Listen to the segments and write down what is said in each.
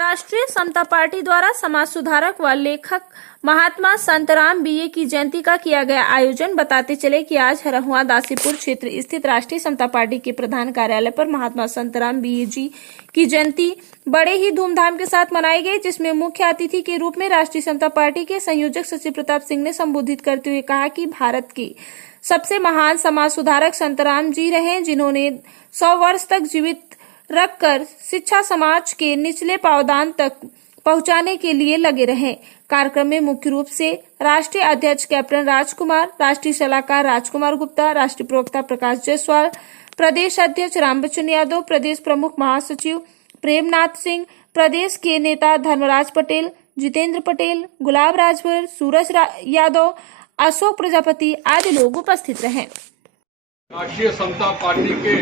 राष्ट्रीय समता पार्टी द्वारा समाज सुधारक व लेखक महात्मा संतराम बीए की जयंती का किया गया आयोजन। बताते चले कि आज हरहुआ दासीपुर क्षेत्र स्थित राष्ट्रीय समता पार्टी के प्रधान कार्यालय पर महात्मा संतराम बीए जी की जयंती बड़े ही धूमधाम के साथ मनाई गई, जिसमें मुख्य अतिथि के रूप में राष्ट्रीय समता पार्टी के संयोजक सचिव प्रताप सिंह ने संबोधित करते हुए कहा कि भारत के सबसे महान समाज सुधारक संतराम जी रहे, जिन्होंने 100 वर्ष तक जीवित रखकर शिक्षा समाज के निचले पावदान तक पहुंचाने के लिए लगे रहे। कार्यक्रम में मुख्य रूप से राष्ट्रीय अध्यक्ष कैप्टन राजकुमार, राष्ट्रीय सलाहकार राजकुमार गुप्ता, राष्ट्रीय प्रवक्ता प्रकाश जायसवाल, प्रदेश अध्यक्ष रामबच्चन यादव, प्रदेश प्रमुख महासचिव प्रेमनाथ सिंह, प्रदेश के नेता धर्मराज पटेल, जितेंद्र पटेल, गुलाब राजभर, सूरज यादव, अशोक प्रजापति आदि लोग उपस्थित रहे। राष्ट्रीय समता पार्टी के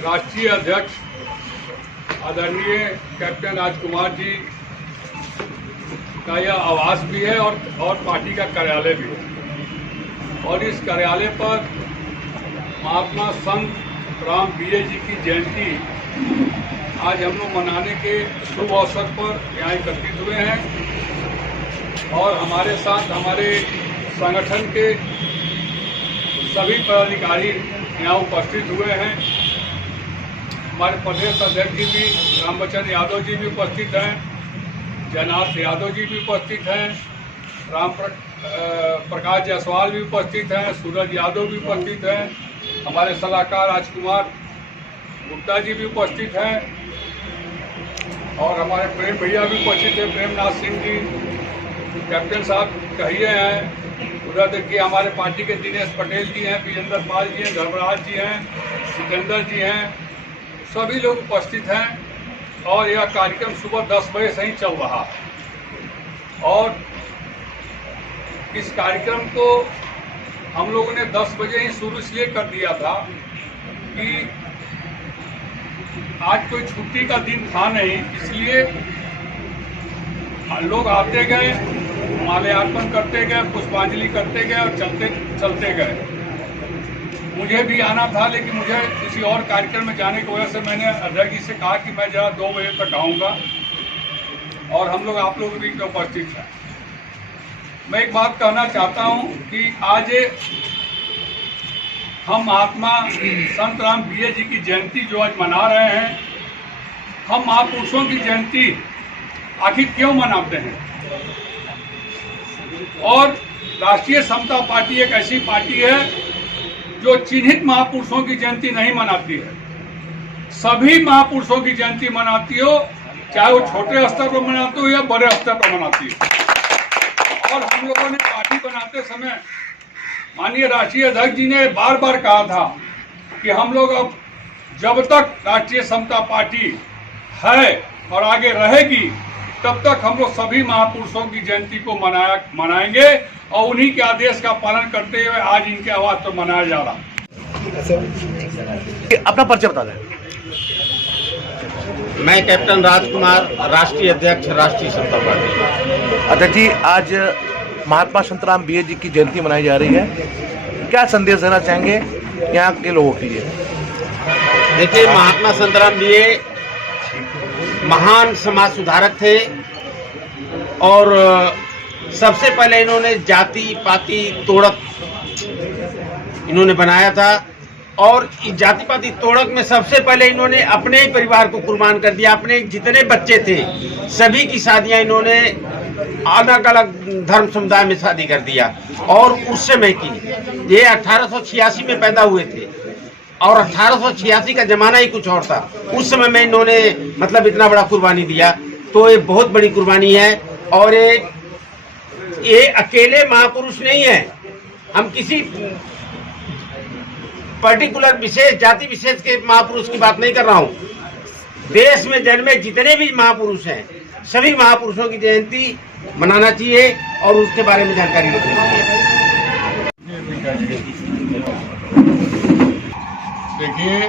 राष्ट्रीय अध्यक्ष आदरणीय कैप्टन राजकुमार जी का यह आवास भी है और पार्टी का कार्यालय भी है। और इस कार्यालय पर महात्मा संत राम बीए जी की जयंती आज हम लोग मनाने के शुभ अवसर पर यहाँ एकत्रित हुए हैं। और हमारे साथ हमारे संगठन के सभी पदाधिकारी यहाँ उपस्थित हुए हैं। हमारे प्रदेश अध्यक्ष जी भी रामबच्चन यादव जी भी उपस्थित हैं, जयनाथ यादव जी भी उपस्थित हैं, प्रकाश जायसवाल भी उपस्थित हैं, सूरज यादव भी उपस्थित हैं, हमारे सलाहकार राजकुमार गुप्ता जी भी उपस्थित हैं और हमारे प्रेम भैया भी उपस्थित हैं, प्रेमनाथ सिंह जी, कैप्टन साहब कहिए हैं। उधर देखिए हमारे पार्टी के दिनेश पटेल जी हैं, विजेंद्र पाल जी हैं, धर्मराज जी हैं, जितेंद्र जी हैं, सभी लोग उपस्थित हैं। और यह कार्यक्रम सुबह 10 बजे से ही चल रहा है। और इस कार्यक्रम को हम लोगों ने 10 बजे ही शुरू इसलिए कर दिया था कि आज कोई छुट्टी का दिन था नहीं, इसलिए लोग आते गए, माल्यार्पण करते गए, पुष्पांजलि करते गए और चलते गए। मुझे भी आना था, लेकिन मुझे किसी और कार्यक्रम में जाने की वजह से मैंने अध्यक्ष जी से कहा कि मैं जरा 2 बजे तक आऊँगा और हम लोग आप लोग भी उपस्थित हैं। मैं एक बात कहना चाहता हूँ कि आज हम महात्मा संतराम बीए जी की जयंती जो आज मना रहे हैं, हम महापुरुषों की जयंती आखिर क्यों मनाते हैं? और राष्ट्रीय समता पार्टी एक ऐसी पार्टी है जो चिन्हित महापुरुषों की जयंती नहीं मनाती है, सभी महापुरुषों की जयंती मनाती हो, चाहे वो छोटे स्तर पर मनाते हो या बड़े स्तर पर मनाती है। और हम लोगों ने पार्टी बनाते समय माननीय राष्ट्रीय अध्यक्ष जी ने बार बार कहा था कि हम लोग अब जब तक राष्ट्रीय समता पार्टी है और आगे रहेगी, तब तक हम लोग सभी महापुरुषों की जयंती को मनाएंगे और उन्हीं के आदेश का पालन करते हुए आज इनके आवाज पर मनाया जा रहा। अपना परिचय बता दें। मैं कैप्टन राजकुमार, राष्ट्रीय अध्यक्ष राष्ट्रीय समता पार्टी। अध्यक्ष जी, आज महात्मा संतराम बीए जी की जयंती मनाई जा रही है, क्या संदेश देना चाहेंगे यहाँ के लोगों के लिए? देखिए, महात्मा संतराम बीए महान समाज सुधारक थे और सबसे पहले इन्होंने जाति पाति तोड़क इन्होंने बनाया था। और इस जाति पाति तोड़क में सबसे पहले इन्होंने अपने ही परिवार को कुर्बान कर दिया। अपने जितने बच्चे थे सभी की शादियां इन्होंने अलग अलग धर्म समुदाय में शादी कर दिया। और उस समय की ये 1886 में पैदा हुए थे और 1886 का जमाना ही कुछ और था। उस समय में इन्होंने मतलब इतना बड़ा कुर्बानी दिया, तो ये बहुत बड़ी कुर्बानी है। और ये अकेले महापुरुष नहीं है, हम किसी पर्टिकुलर विशेष जाति विशेष के महापुरुष की बात नहीं कर रहा हूँ। देश में जन्मे जितने भी महापुरुष हैं, सभी महापुरुषों की जयंती मनाना चाहिए और उसके बारे में जानकारी रखनी चाहिए। देखिए,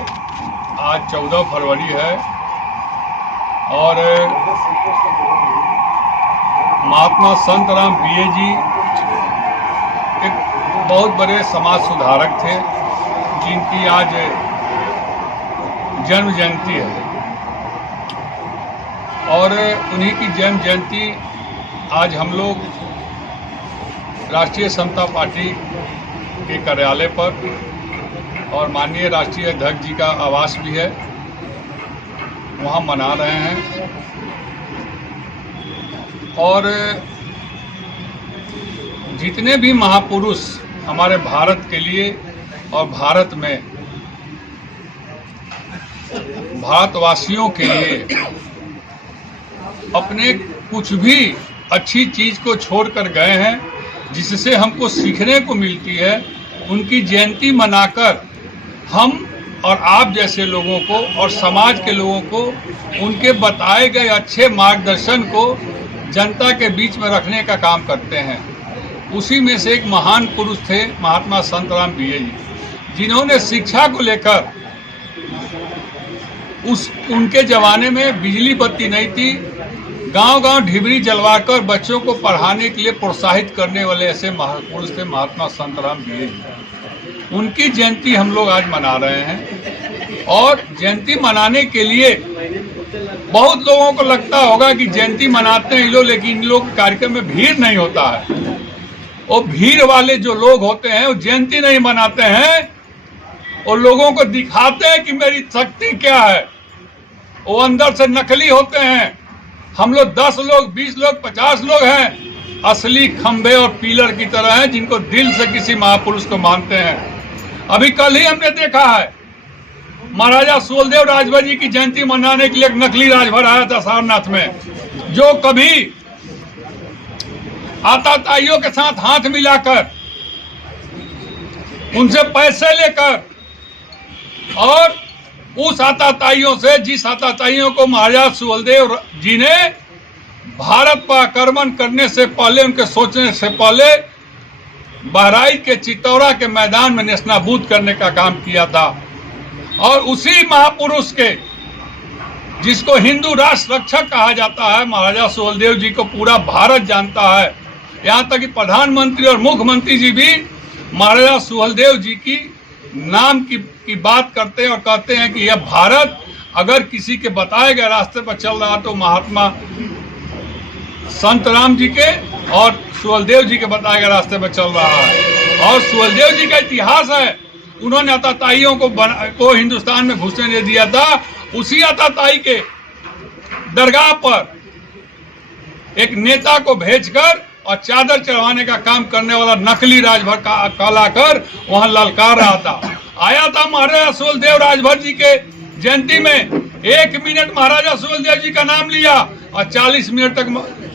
आज 14 फरवरी है और महात्मा संतराम बीए जी एक बहुत बड़े समाज सुधारक थे, जिनकी आज जन्म जयंती है और उन्हीं की जन्म जयंती आज हम लोग राष्ट्रीय समता पार्टी के कार्यालय पर और माननीय राष्ट्रीय अध्यक्ष जी का आवास भी है, वहाँ मना रहे हैं। और जितने भी महापुरुष हमारे भारत के लिए और भारत में भारतवासियों के लिए अपने कुछ भी अच्छी चीज को छोड़कर गए हैं, जिससे हमको सीखने को मिलती है, उनकी जयंती मनाकर हम और आप जैसे लोगों को और समाज के लोगों को उनके बताए गए अच्छे मार्गदर्शन को जनता के बीच में रखने का काम करते हैं। उसी में से एक महान पुरुष थे महात्मा संतराम बीए जी, जिन्होंने शिक्षा को लेकर उनके जमाने में बिजली बत्ती नहीं थी, गांव-गांव ढिबरी जलवाकर बच्चों को पढ़ाने के लिए प्रोत्साहित करने वाले ऐसे महापुरुष थे महात्मा संतराम बीए जी। उनकी जयंती हम लोग आज मना रहे हैं और जयंती मनाने के लिए बहुत लोगों को लगता होगा कि जयंती मनाते हैं लोग, लेकिन इन लोग के कार्यक्रम में भीड़ नहीं होता है। वो भीड़ वाले जो लोग होते हैं वो जयंती नहीं मनाते हैं, वो लोगों को दिखाते हैं कि मेरी शक्ति क्या है। वो अंदर से नकली होते हैं। हम लोग 10 लोग 20 लोग 50 लोग हैं, असली खंबे और पिलर की तरह हैं, जिनको दिल से किसी महापुरुष को मानते हैं। अभी कल ही हमने देखा है, महाराजा सुहेलदेव राजभर जी की जयंती मनाने के लिए एक नकली राजभर आया था सारनाथ में, जो कभी आताताइयों के साथ हाथ मिलाकर उनसे पैसे लेकर और उस आताताइयों से, जिस आताताइयों को महाराजा सुहेलदेव जी ने भारत पर आक्रमण करने से पहले, उनके सोचने से पहले बहराइच के चित्तौरा के मैदान में नेस्तनाबूद करने का काम किया था। और उसी महापुरुष के, जिसको हिंदू राष्ट्र रक्षक कहा जाता है, महाराजा सुहेलदेव जी को पूरा भारत जानता है। यहाँ तक कि प्रधानमंत्री और मुख्यमंत्री जी भी महाराजा सुहेलदेव जी की नाम की बात करते हैं और कहते हैं कि यह भारत अगर किसी के बताए गए रास्ते पर चल रहा तो महात्मा संतराम जी के और सुहेलदेव जी के बताए गए रास्ते पर चल रहा है। और सुहेलदेव जी का इतिहास है, उन्होंने आताताइयों को हिंदुस्तान में घुसने नहीं दिया था। उसी आताताई के दरगाह पर एक नेता को भेजकर और चादर चढ़वाने का काम करने वाला नकली राजभर का लाकर वहां ललकार रहा था। आया था महाराजा सुहेलदेव राजभर जी के जयंती में, 1 मिनट महाराजा सुहेलदेव जी का नाम लिया और 40 मिनट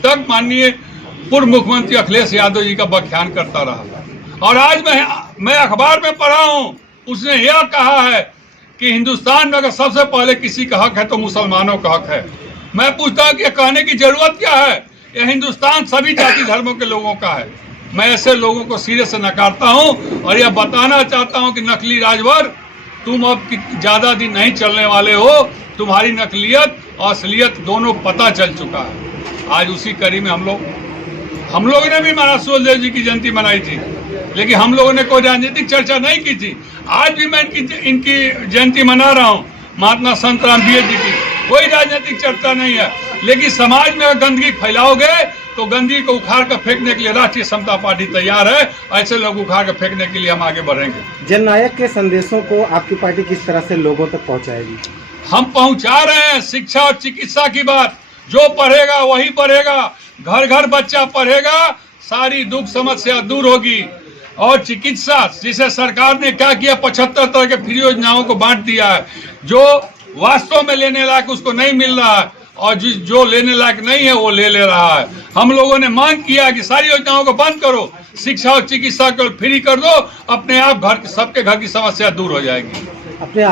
तक माननीय पूर्व मुख्यमंत्री अखिलेश यादव जी का व्याख्यान करता रहा। और आज मैं अखबार में पढ़ा हूं, उसने यह कहा है कि हिंदुस्तान में अगर सबसे पहले किसी का हक है तो मुसलमानों का हक है। मैं पूछता हूं कि कहने की जरूरत क्या है? यह हिंदुस्तान सभी जाति धर्मों के लोगों का है। मैं ऐसे लोगों को सिरे से नकारता हूं और यह बताना चाहता हूं कि नकली राजभर, तुम अब ज्यादा दिन नहीं चलने वाले हो। तुम्हारी नकलियत और असलियत दोनों पता चल चुका है। आज उसी कड़ी में हम लोगों ने भी महाराज सुहेलदेव जी की जयंती मनाई थी, लेकिन हम लोगों ने कोई राजनीतिक चर्चा नहीं की थी। आज भी मैं इनकी जयंती मना रहा हूँ, महात्मा संतराम बीए जी की। कोई राजनीतिक चर्चा नहीं है, लेकिन समाज में अगर गंदगी फैलाओगे तो गंदगी को उखाड़ कर फेंकने के लिए राष्ट्रीय समता पार्टी तैयार है। ऐसे लोग उखाड़ कर फेंकने के लिए हम आगे बढ़ेंगे। जननायक के संदेशों को आपकी पार्टी किस तरह से लोगों तक पहुंचाएगी? हम पहुंचा रहे हैं। शिक्षा और चिकित्सा की बात, जो पढ़ेगा वही बढ़ेगा, घर घर बच्चा पढ़ेगा, सारी दुख समस्या दूर होगी। और चिकित्सा, जिसे सरकार ने क्या किया, 75 तरह के फ्री योजनाओं को बांट दिया है। जो वास्तव में लेने लायक उसको नहीं मिल रहा है और जो लेने लायक नहीं है वो ले रहा है। हम लोगों ने मांग किया कि सारी योजनाओं को बंद करो, शिक्षा और चिकित्सा को फ्री कर दो, अपने आप सबके घर की समस्या दूर हो जाएगी। अपने